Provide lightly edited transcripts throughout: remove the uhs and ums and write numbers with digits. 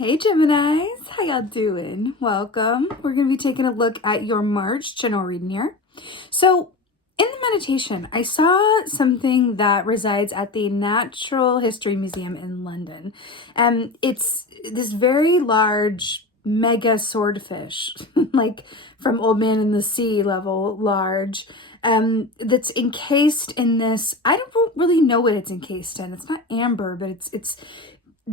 Hey Geminis, how y'all doing? Welcome. We're going to be taking a look at your March general reading here. So in the meditation, I saw something that resides at the Natural History Museum in London. And it's this very large mega swordfish, like from Old Man in the Sea level large, that's encased in this, I don't really know what it's encased in. It's not amber, but it's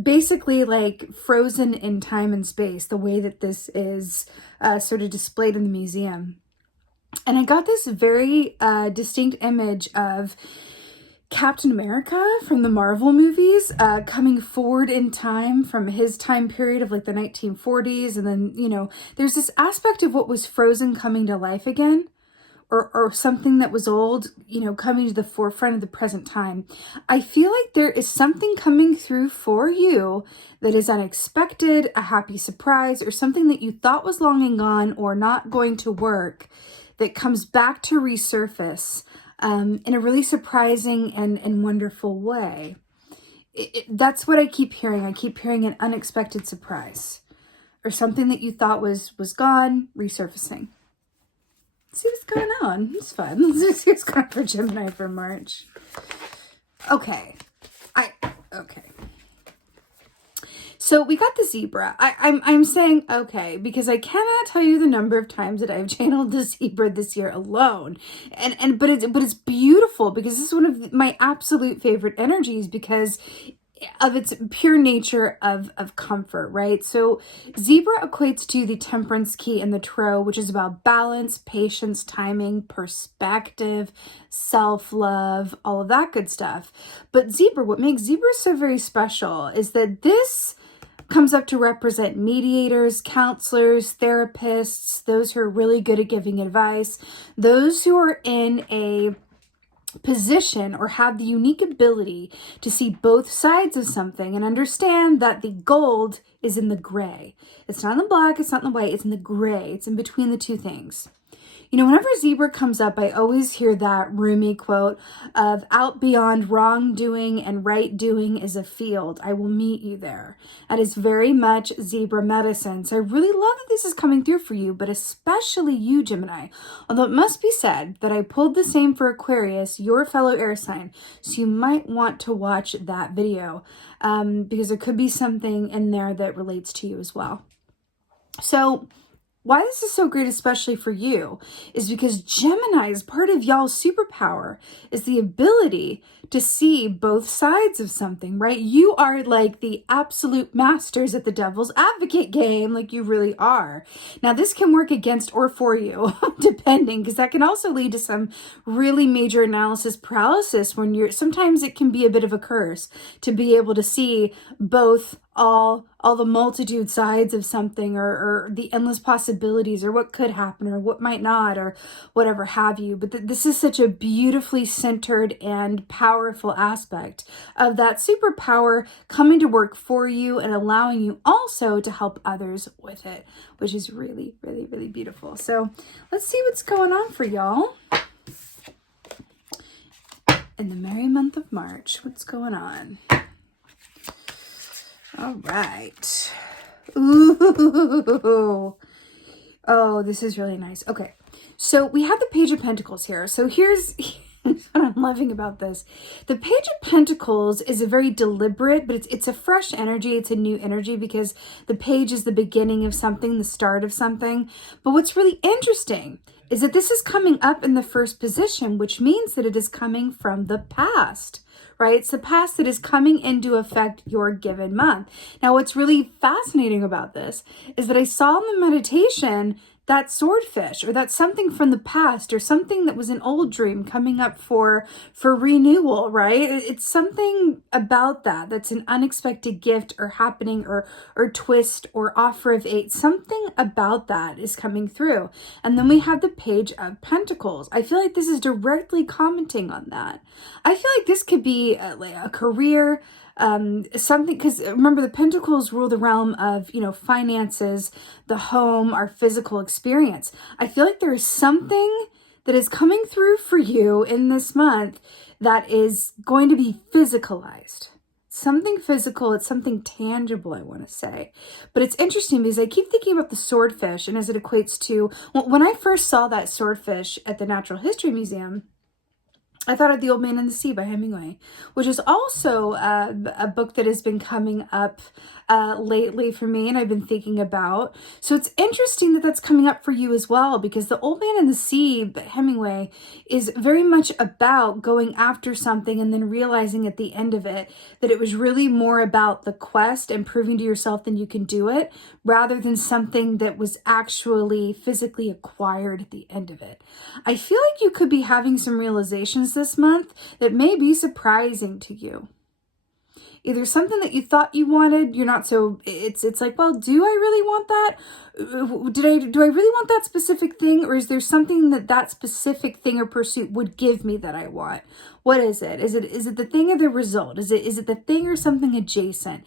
basically like frozen in time and space, the way that this is sort of displayed in the museum. And I got this very distinct image of Captain America from the Marvel movies coming forward in time from his time period of like the 1940s. And then, you know, there's this aspect of what was frozen coming to life again. Or something that was old, you know, coming to the forefront of the present time. I feel like there is something coming through for you that is unexpected, a happy surprise, or something that you thought was long and gone or not going to work that comes back to resurface in a really surprising and wonderful way. That's what I keep hearing. I keep hearing an unexpected surprise or something that you thought was gone, resurfacing. See what's going on. It's fun. Let's see what's going on for Gemini for March. Okay. So we got the zebra. I'm saying okay because I cannot tell you the number of times that I've channeled the zebra this year alone. But it's beautiful because this is one of my absolute favorite energies because of its pure nature of comfort, right? So zebra equates to the temperance key in the tarot, which is about balance, patience, timing, perspective, self-love, all of that good stuff. But zebra, what makes zebra so very special is that this comes up to represent mediators, counselors, therapists, those who are really good at giving advice, those who are in a position or have the unique ability to see both sides of something and understand that the gold is in the gray. It's not in the black, it's not in the white, it's in the gray. It's in between the two things. You know, whenever zebra comes up, I always hear that Rumi quote of out beyond wrongdoing and right doing is a field. I will meet you there. That is very much zebra medicine. So I really love that this is coming through for you, but especially you, Gemini. Although it must be said that I pulled the same for Aquarius, your fellow air sign. So you might want to watch that video because there could be something in there that relates to you as well. So why this is so great, especially for you, is because Gemini is part of y'all's superpower, is the ability to see both sides of something, right? You are like the absolute masters at the devil's advocate game, like you really are. Now, this can work against or for you, depending, because that can also lead to some really major analysis paralysis when sometimes it can be a bit of a curse to be able to see both all the multitude sides of something or the endless possibilities or what could happen or what might not or whatever have you. But this is such a beautifully centered and powerful aspect of that superpower coming to work for you and allowing you also to help others with it, which is really, really, really beautiful. So let's see what's going on for y'all in the merry month of March. What's going on? All right. Ooh. Oh, this is really nice. Okay. So we have the Page of Pentacles here. So here's what I'm loving about this. The Page of Pentacles is a very deliberate, but it's a fresh energy. It's a new energy because the page is the beginning of something, the start of something. But what's really interesting is that this is coming up in the first position, which means that it is coming from the past, right? It's the past that is coming into effect your given month. Now, what's really fascinating about this is that I saw in the meditation that swordfish or that something from the past or something that was an old dream coming up for renewal, right? It's something about that's an unexpected gift or happening or twist or offer of eight. Something about that is coming through. And then we have the Page of Pentacles. I feel like this is directly commenting on that. I feel like this could be a career, something, because remember the pentacles rule the realm of, you know, finances, the home, our physical experience. I feel like there is something that is coming through for you in this month that is going to be physicalized. something physical. It's something tangible, I want to say. But it's interesting because I keep thinking about the swordfish and as it equates to, when I first saw that swordfish at the Natural History Museum, I thought of The Old Man and the Sea by Hemingway, which is also a book that has been coming up lately for me and I've been thinking about. So it's interesting that that's coming up for you as well, because The Old Man and the Sea by Hemingway is very much about going after something and then realizing at the end of it that it was really more about the quest and proving to yourself that you can do it, rather than something that was actually physically acquired at the end of it. I feel like you could be having some realizations this month that may be surprising to you. Either something that you thought you wanted, you're not so, it's like, well, do I really want that? Do I really want that specific thing? Or is there something that specific thing or pursuit would give me that I want? What is it? Is it the thing or the result? Is it the thing or something adjacent?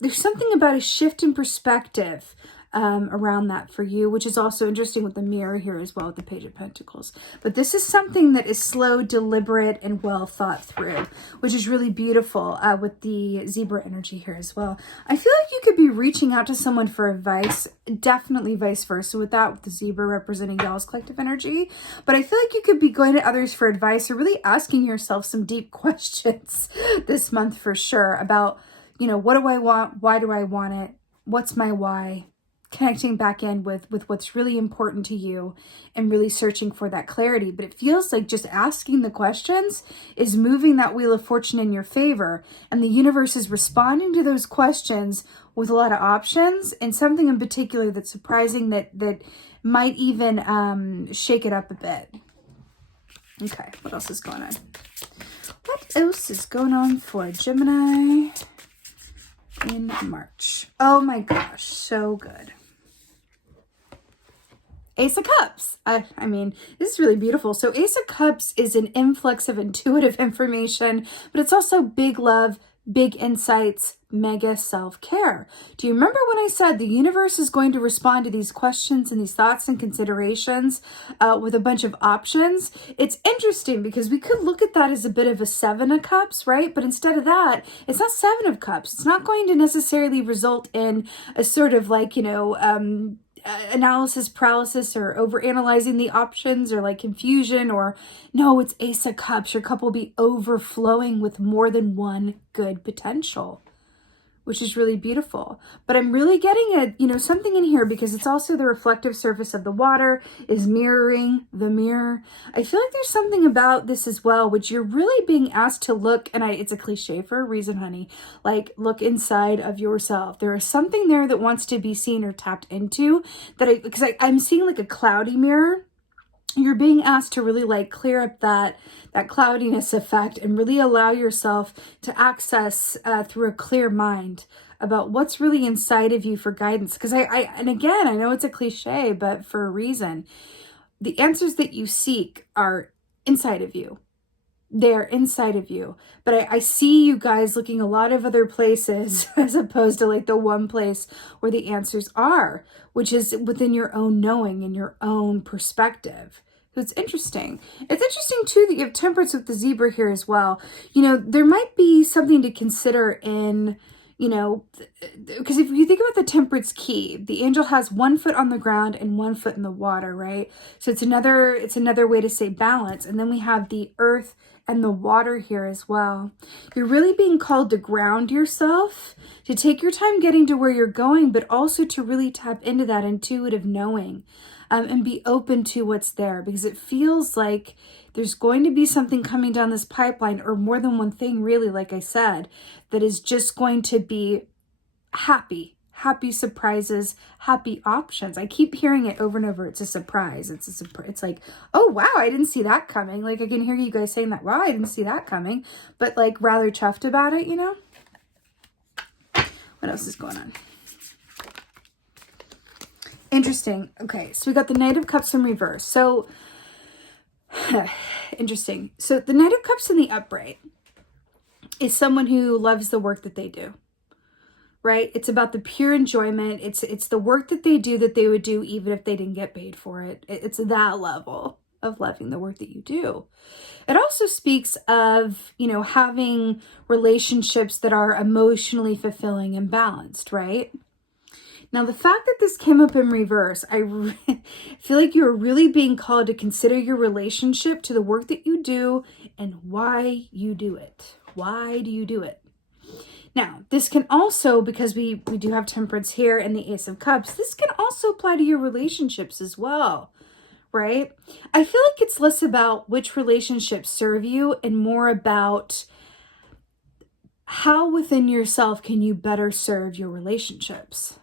There's something about a shift in perspective around that for you, which is also interesting with the mirror here as well with the Page of Pentacles. But this is something that is slow, deliberate, and well thought through, which is really beautiful with the zebra energy here as well. I feel like you could be reaching out to someone for advice, definitely vice versa with that, with the zebra representing y'all's collective energy. But I feel like you could be going to others for advice or really asking yourself some deep questions this month for sure about, you know, what do I want? Why do I want it? What's my why? Connecting back in with what's really important to you and really searching for that clarity. But it feels like just asking the questions is moving that wheel of fortune in your favor. And the universe is responding to those questions with a lot of options and something in particular that's surprising that might even shake it up a bit. Okay, what else is going on? What else is going on for Gemini in March? Oh my gosh, so good. Ace of Cups. I mean, this is really beautiful. So Ace of Cups is an influx of intuitive information, but it's also big love, big insights, mega self-care. Do you remember when I said the universe is going to respond to these questions and these thoughts and considerations with a bunch of options? It's interesting because we could look at that as a bit of a Seven of Cups, right? But instead of that, it's not Seven of Cups. It's not going to necessarily result in a sort of like, you know, analysis paralysis or overanalyzing the options or like confusion, or no, it's Ace of Cups. Your cup will be overflowing with more than one good potential, which is really beautiful. But I'm really getting something in here because it's also the reflective surface of the water is mirroring the mirror. I feel like there's something about this as well, which you're really being asked to look, and it's a cliche for a reason, honey, like look inside of yourself. There is something there that wants to be seen or tapped into because I'm seeing like a cloudy mirror. You're being asked to really like clear up that cloudiness effect and really allow yourself to access through a clear mind about what's really inside of you for guidance. Because and again, I know it's a cliche, but for a reason, the answers that you seek are inside of you. They're inside of you. But I see you guys looking a lot of other places as opposed to like the one place where the answers are, which is within your own knowing and your own perspective. So it's interesting. It's interesting too that you have Temperance with the zebra here as well. You know, there might be something to consider in, you know, because if you think about the Temperance key, the angel has 1 foot on the ground and 1 foot in the water, right? So it's another way to say balance. And then we have the earth and the water here as well. You're really being called to ground yourself, to take your time getting to where you're going, but also to really tap into that intuitive knowing and be open to what's there, because it feels like there's going to be something coming down this pipeline, or more than one thing really, like I said, that is just going to be happy surprises, happy options. I keep hearing it over and over. It's a surprise. It's like, oh, wow, I didn't see that coming. Like I can hear you guys saying that, wow, I didn't see that coming, but like rather chuffed about it, you know? What else is going on? Interesting. Okay, so we got the Knight of Cups in reverse. So, interesting. So the Knight of Cups in the upright is someone who loves the work that they do. Right? It's about the pure enjoyment. It's the work that they do that they would do even if they didn't get paid for it. It's that level. of loving the work that you do. It also speaks of, you know, having relationships that are emotionally fulfilling and balanced, right? Now, the fact that this came up in reverse, I feel like you're really being called to consider your relationship to the work that you do and why you do it. Why do you do it? Now, this can also, because we do have Temperance here and the Ace of Cups, this can also apply to your relationships as well, right? I feel like it's less about which relationships serve you and more about how within yourself can you better serve your relationships.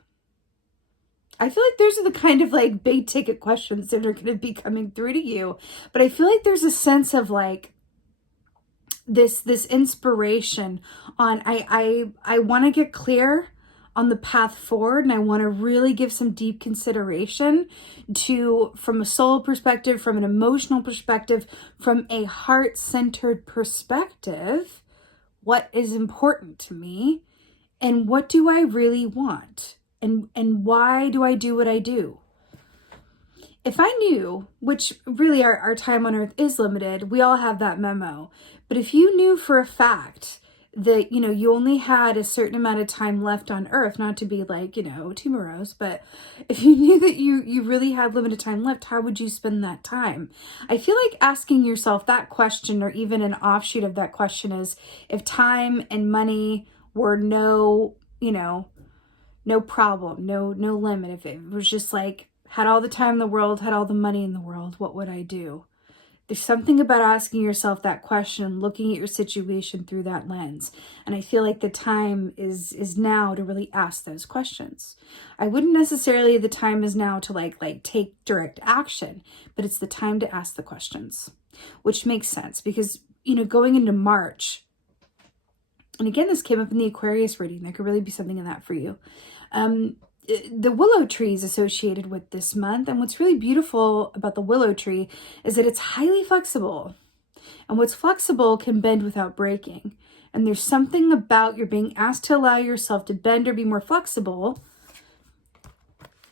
I feel like those are the kind of like big ticket questions that are going to be coming through to you. But I feel like there's a sense of like this inspiration on I want to get clear on the path forward, and I want to really give some deep consideration to, from a soul perspective, from an emotional perspective, from a heart-centered perspective, what is important to me and what do I really want? And why do I do what I do? If I knew, which really our time on earth is limited, we all have that memo. But if you knew for a fact that, you know, you only had a certain amount of time left on earth, not to be like, you know, too morose, but if you knew that you really had limited time left, how would you spend that time? I feel like asking yourself that question, or even an offshoot of that question, is if time and money were no, you know, no problem, no limit. If it was just like, had all the time in the world, had all the money in the world, what would I do? There's something about asking yourself that question, looking at your situation through that lens. And I feel like the time is now to really ask those questions. I wouldn't necessarily, the time is now to like take direct action, but it's the time to ask the questions, which makes sense because, you know, going into March, and again, this came up in the Aquarius reading. There could really be something in that for you. The willow tree is associated with this month. And what's really beautiful about the willow tree is that it's highly flexible. And what's flexible can bend without breaking. And there's something about you're being asked to allow yourself to bend or be more flexible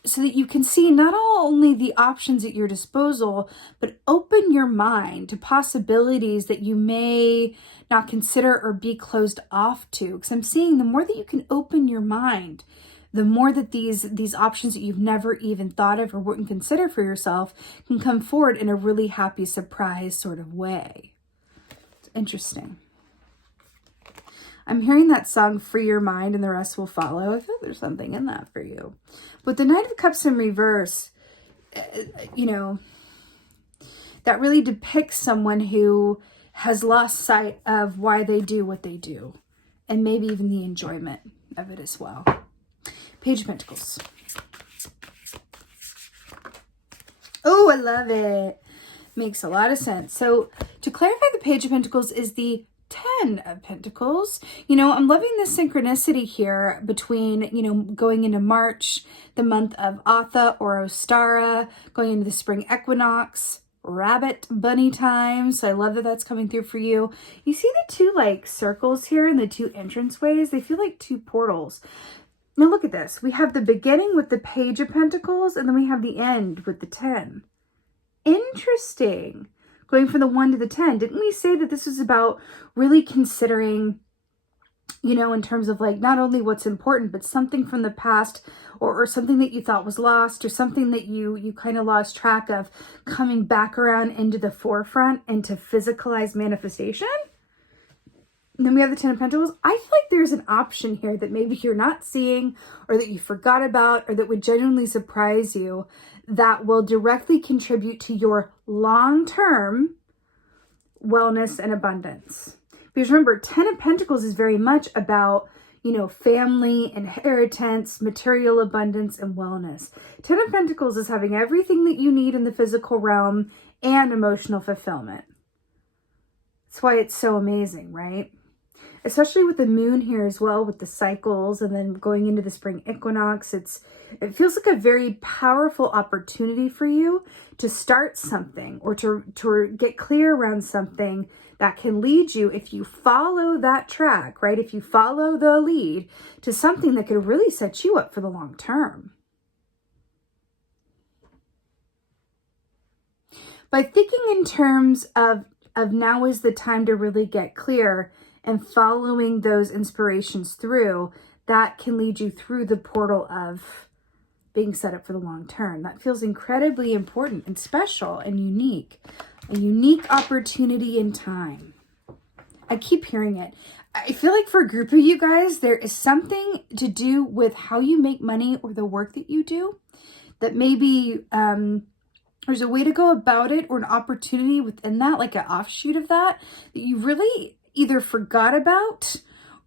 so that you can see not only the options at your disposal, but open your mind to possibilities that you may not consider or be closed off to. Because I'm seeing the more that you can open your mind, the more that these options that you've never even thought of or wouldn't consider for yourself can come forward in a really happy surprise sort of way. It's interesting. I'm hearing that song, Free Your Mind, and the rest will follow. I feel there's something in that for you. But the Knight of Cups in reverse, you know, that really depicts someone who has lost sight of why they do what they do. And maybe even the enjoyment of it as well. Page of Pentacles. Oh, I love it. Makes a lot of sense. So to clarify, the Page of Pentacles is the 10 of Pentacles. You know, I'm loving this synchronicity here between, you know, going into March, the month of Atha or Ostara, going into the spring equinox, rabbit bunny time. So I love that that's coming through for you. You see the two like circles here and the two entranceways? They feel like two portals. Now look at this. We have the beginning with the Page of Pentacles, and then we have the end with the 10. Interesting. Going from the 1 to the 10. Didn't we say that this was about really considering, you know, in terms of like not only what's important, but something from the past or something that you thought was lost or something that you kind of lost track of coming back around into the forefront and to physicalize manifestation? And then we have the 10 of Pentacles. I feel like there's an option here that maybe you're not seeing or that you forgot about or that would genuinely surprise you that will directly contribute to your long-term wellness and abundance. Because remember, 10 of Pentacles is very much about, you know, family, inheritance, material abundance, and wellness. 10 of Pentacles is having everything that you need in the physical realm and emotional fulfillment. That's why it's so amazing, right? Especially with the moon here as well, with the cycles and then going into the spring equinox. It feels like a very powerful opportunity for you to start something or to get clear around something that can lead you, if you follow that track, right? If you follow the lead, to something that could really set you up for the long term. by thinking in terms of now is the time to really get clear and following those inspirations through, that can lead you through the portal of being set up for the long term. That feels incredibly important and special and unique. A unique opportunity in time. I keep hearing it. I feel like for a group of you guys, there is something to do with how you make money or the work that you do that maybe there's a way to go about it or an opportunity within that, like an offshoot of that, that you really either forgot about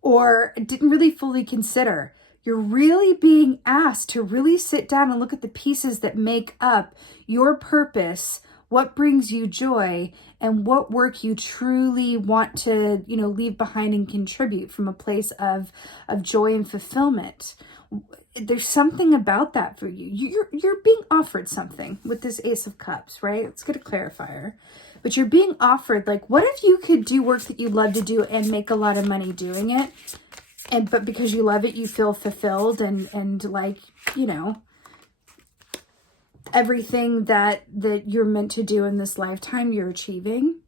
or didn't really fully consider. You're really being asked to really sit down and look at the pieces that make up your purpose, what brings you joy, and what work you truly want to, leave behind and contribute from a place of joy and fulfillment. There's something about that for you. You're being offered something with this Ace of Cups, right? Let's get a clarifier. But you're being offered, like, what if you could do work that you love to do and make a lot of money doing it? But because you love it, you feel fulfilled and like, everything that you're meant to do in this lifetime, you're achieving.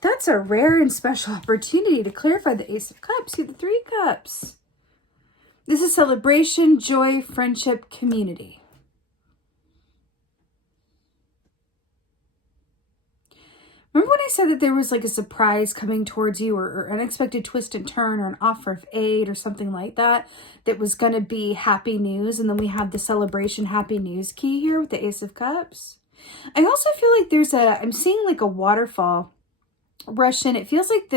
That's a rare and special opportunity to clarify the Ace of Cups. See the Three Cups. This is celebration, joy, friendship, community. Remember when I said that there was like a surprise coming towards you or unexpected twist and turn or an offer of aid or something like that was going to be happy news? And then we have the celebration happy news key here with the Ace of Cups. I also feel like I'm seeing like a waterfall rush in. It feels like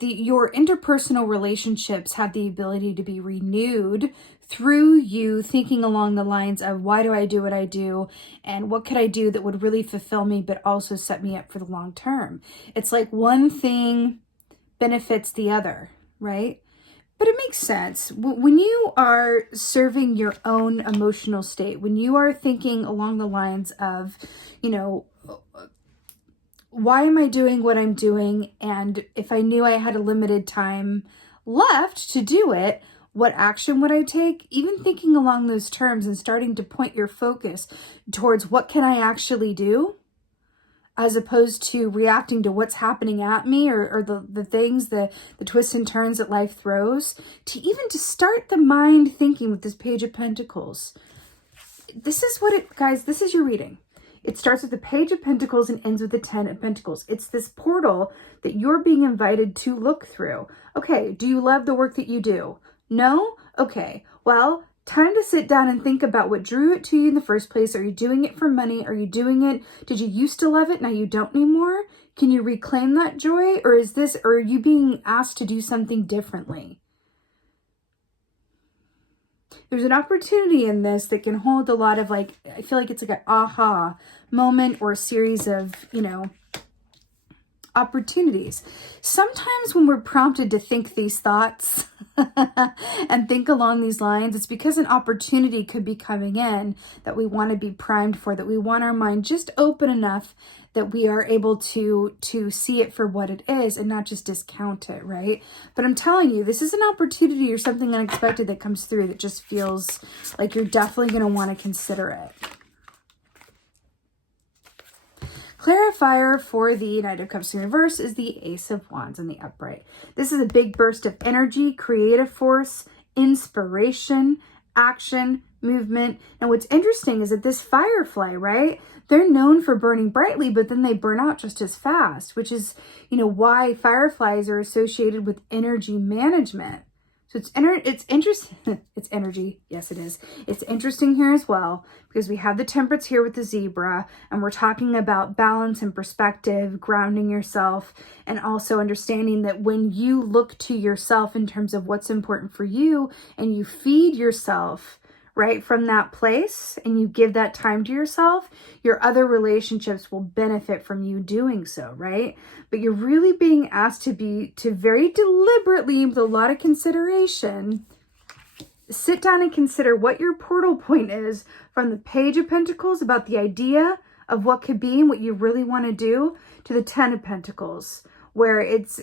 your interpersonal relationships have the ability to be renewed through you thinking along the lines of, why do I do what I do? And what could I do that would really fulfill me, but also set me up for the long term? It's like one thing benefits the other, right? But it makes sense. When you are serving your own emotional state, when you are thinking along the lines of, why am I doing what I'm doing? And if I knew I had a limited time left to do it, what action would I take? Even thinking along those terms and starting to point your focus towards what can I actually do, as opposed to reacting to what's happening at me or the things, the twists and turns that life throws, to start the mind thinking with this Page of Pentacles. This is guys, this is your reading. It starts with the Page of Pentacles and ends with the 10 of Pentacles. It's this portal that you're being invited to look through. Okay, do you love the work that you do? No? Okay, well, time to sit down and think about what drew it to you in the first place. Are you doing it for money? Are you doing it? Did you used to love it? Now you don't anymore? Can you reclaim that joy? Or are you being asked to do something differently? There's an opportunity in this that can hold a lot of I feel like it's like an aha moment or a series of, opportunities. Sometimes when we're prompted to think these thoughts and think along these lines, it's because an opportunity could be coming in that we want to be primed for, that we want our mind just open enough that we are able to see it for what it is and not just discount it, right? But I'm telling you, this is an opportunity or something unexpected that comes through that just feels like you're definitely going to want to consider it. Clarifier for the Knight of Cups in reverse is the Ace of Wands in the upright. This is a big burst of energy, creative force, inspiration, action, movement. And what's interesting is that this firefly, right? They're known for burning brightly, but then they burn out just as fast, which is, why fireflies are associated with energy management. So it's interesting. It's energy. Yes, it is. It's interesting here as well because we have the Temperance here with the zebra, and we're talking about balance and perspective, grounding yourself, and also understanding that when you look to yourself in terms of what's important for you and you feed yourself, right, from that place, and you give that time to yourself, your other relationships will benefit from you doing so, right? But you're really being asked to very deliberately, with a lot of consideration, sit down and consider what your portal point is from the Page of Pentacles about the idea of what could be and what you really want to do, to the 10 of Pentacles, where it's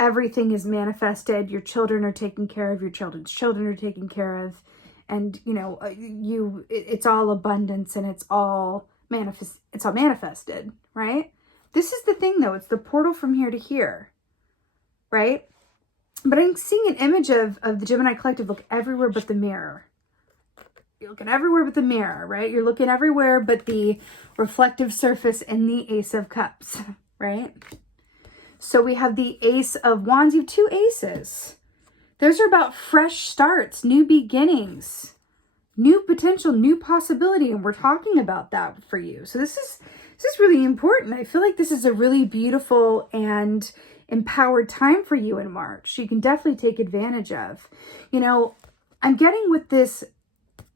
everything is manifested. Your children are taken care of, your children's children are taken care of. And, it's all abundance and it's all it's all manifested, right? This is the thing though, it's the portal from here to here, right? But I'm seeing an image of the Gemini collective look everywhere but the mirror. You're looking everywhere but the mirror, right? You're looking everywhere but the reflective surface and the Ace of Cups, right? So we have the Ace of Wands. You have 2 aces. Those are about fresh starts, new beginnings, new potential, new possibility. And we're talking about that for you. So this is really important. I feel like this is a really beautiful and empowered time for you in March. You can definitely take advantage of. You know, I'm getting with this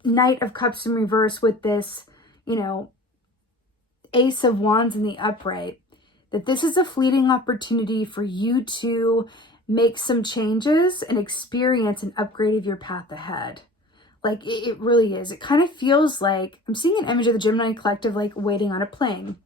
Knight of Cups in reverse with this, you know, Ace of Wands in the upright, that this is a fleeting opportunity for you to make some changes and experience an upgrade of your path ahead. Like it really is. It kind of feels like I'm seeing an image of the Gemini collective like waiting on a plane.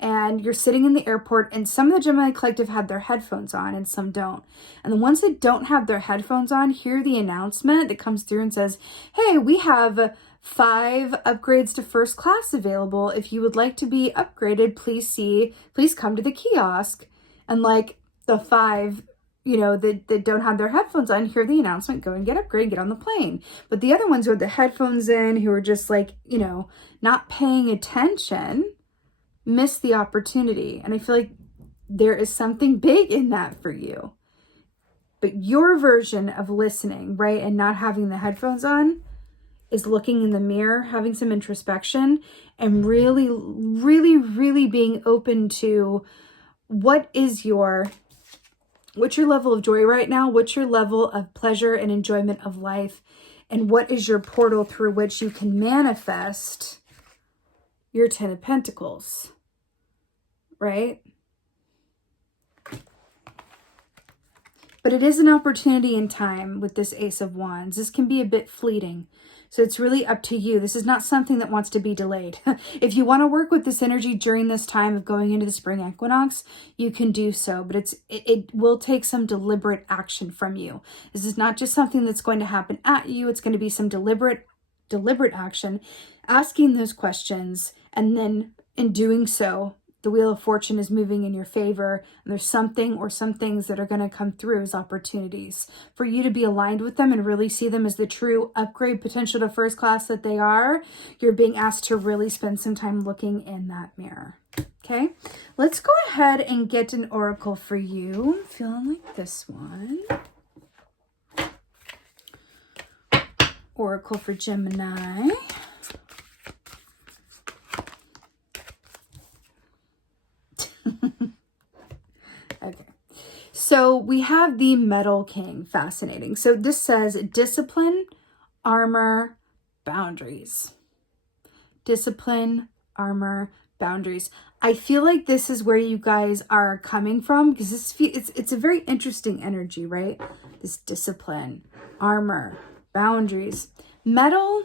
And you're sitting in the airport, and some of the Gemini collective have their headphones on and some don't. And the ones that don't have their headphones on hear the announcement that comes through and says, hey, we have 5 upgrades to first class available. If you would like to be upgraded, please come to the kiosk. And like the 5, you know, that don't have their headphones on, hear the announcement, go and get upgraded, get on the plane. But the other ones with the headphones in, who are just like, you know, not paying attention, miss the opportunity. And I feel like there is something big in that for you. But your version of listening, right, and not having the headphones on is looking in the mirror, having some introspection, and really, really, really being open to what's your level of joy right now? What's your level of pleasure and enjoyment of life? And what is your portal through which you can manifest your 10 of Pentacles, right? But it is an opportunity in time with this Ace of Wands. This can be a bit fleeting. So it's really up to you. This is not something that wants to be delayed. If you want to work with this energy during this time of going into the spring equinox, you can do so. But it will take some deliberate action from you. This is not just something that's going to happen at you. It's going to be some deliberate action, asking those questions, and then in doing so, the Wheel of Fortune is moving in your favor, and there's something or some things that are going to come through as opportunities for you to be aligned with them and really see them as the true upgrade potential to first class that they are. You're being asked to really spend some time looking in that mirror. Okay, let's go ahead and get an oracle for you. I'm feeling like this one. Oracle for Gemini. Okay, so we have the Metal King. Fascinating. So this says discipline, armor, boundaries. Discipline, armor, boundaries. I feel like this is where you guys are coming from, because it's a very interesting energy, right? This discipline, armor, boundaries, metal.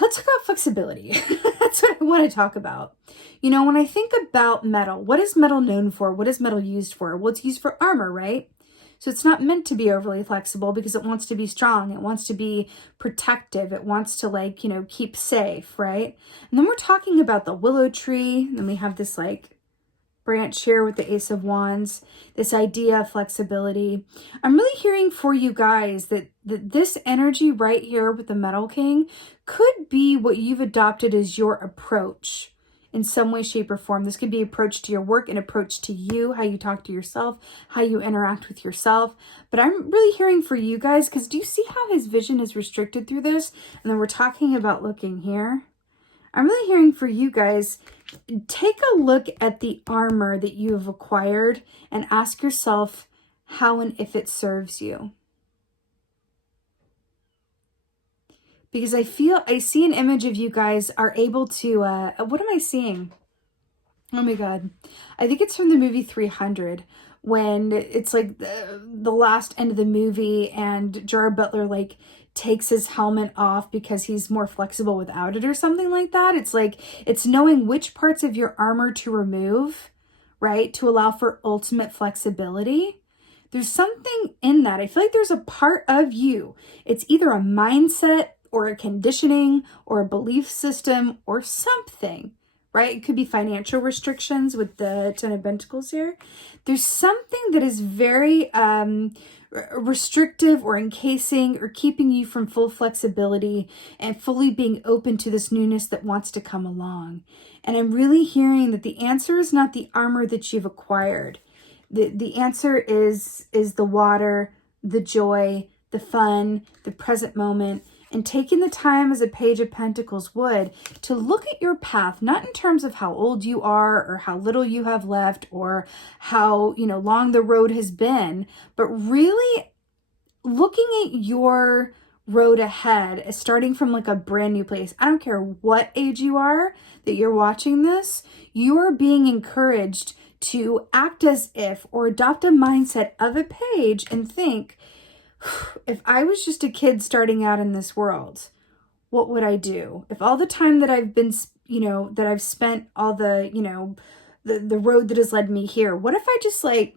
Let's talk about flexibility. That's what I want to talk about. You know, when I think about metal, what is metal known for? What is metal used for? Well, it's used for armor, right? So it's not meant to be overly flexible because it wants to be strong. It wants to be protective. It wants to, like, you know, keep safe, right? And then we're talking about the willow tree. And then we have this like branch here with the Ace of Wands, this idea of flexibility. I'm really hearing for you guys that this energy right here with the Metal King could be what you've adopted as your approach in some way, shape, or form. This could be approach to your work, an approach to you, how you talk to yourself, how you interact with yourself. But I'm really hearing for you guys, because do you see how his vision is restricted through this? And then we're talking about looking here. I'm really hearing for you guys, take a look at the armor that you have acquired and ask yourself how and if it serves you. Because I see an image of you guys are able to, what am I seeing? Oh my God. I think it's from the movie 300, when it's like the last end of the movie and Gerard Butler like takes his helmet off because he's more flexible without it or something like that. It's like, it's knowing which parts of your armor to remove, right? To allow for ultimate flexibility. There's something in that. I feel like there's a part of you. It's either a mindset or a conditioning or a belief system or something, right? It could be financial restrictions with the Ten of Pentacles here. There's something that is very restrictive or encasing or keeping you from full flexibility and fully being open to this newness that wants to come along. And I'm really hearing that the answer is not the armor that you've acquired. The answer is the water, the joy, the fun, the present moment, and taking the time as a Page of Pentacles would to look at your path, not in terms of how old you are or how little you have left or how, long the road has been, but really looking at your road ahead as starting from like a brand new place. I don't care what age you are that you're watching this, you are being encouraged to act as if or adopt a mindset of a page and think, if I was just a kid starting out in this world, what would I do? If all the time that I've been, that I've spent all the, the road that has led me here, what if I just like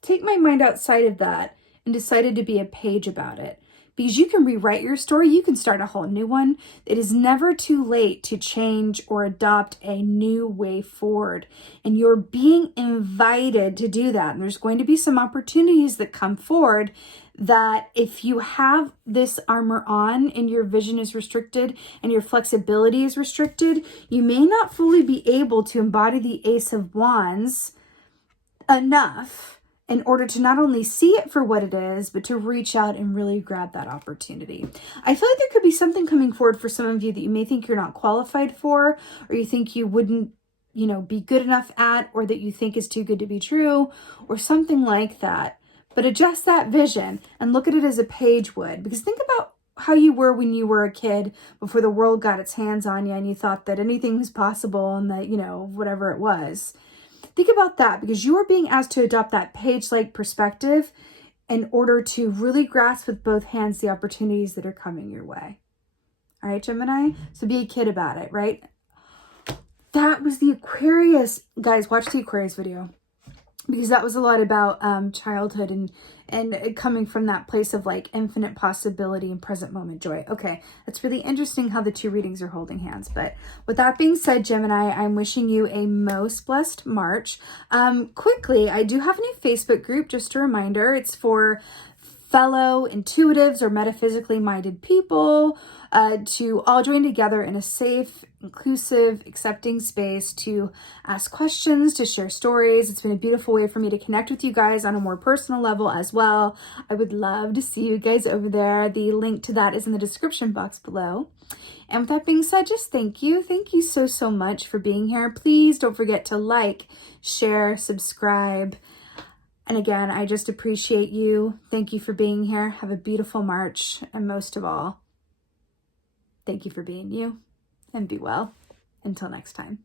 take my mind outside of that and decided to be a page about it? Because you can rewrite your story. You can start a whole new one. It is never too late to change or adopt a new way forward. And you're being invited to do that. And there's going to be some opportunities that come forward that if you have this armor on and your vision is restricted and your flexibility is restricted, you may not fully be able to embody the Ace of Wands enough in order to not only see it for what it is, but to reach out and really grab that opportunity. I feel like there could be something coming forward for some of you that you may think you're not qualified for, or you think you wouldn't, be good enough at, or that you think is too good to be true, or something like that. But adjust that vision and look at it as a page would, because think about how you were when you were a kid before the world got its hands on you and you thought that anything was possible and that, whatever it was. Think about that, because you are being asked to adopt that page-like perspective in order to really grasp with both hands the opportunities that are coming your way. All right, Gemini? So be a kid about it, right? That was the Aquarius. Guys, watch the Aquarius video, because that was a lot about childhood and coming from that place of like infinite possibility and present moment joy. Okay, that's really interesting how the two readings are holding hands. But with that being said, Gemini, I'm wishing you a most blessed March. Quickly, I do have a new Facebook group, just a reminder. It's for fellow intuitives or metaphysically minded people to all join together in a safe, inclusive, accepting space to ask questions, to share stories. It's been a beautiful way for me to connect with you guys on a more personal level as well. I would love to see you guys over there. The link to that is in the description box below. And with that being said, just thank you. Thank you so, so much for being here. Please don't forget to like, share, subscribe. And again, I just appreciate you. Thank you for being here. Have a beautiful March. And most of all, thank you for being you. And be well. Until next time.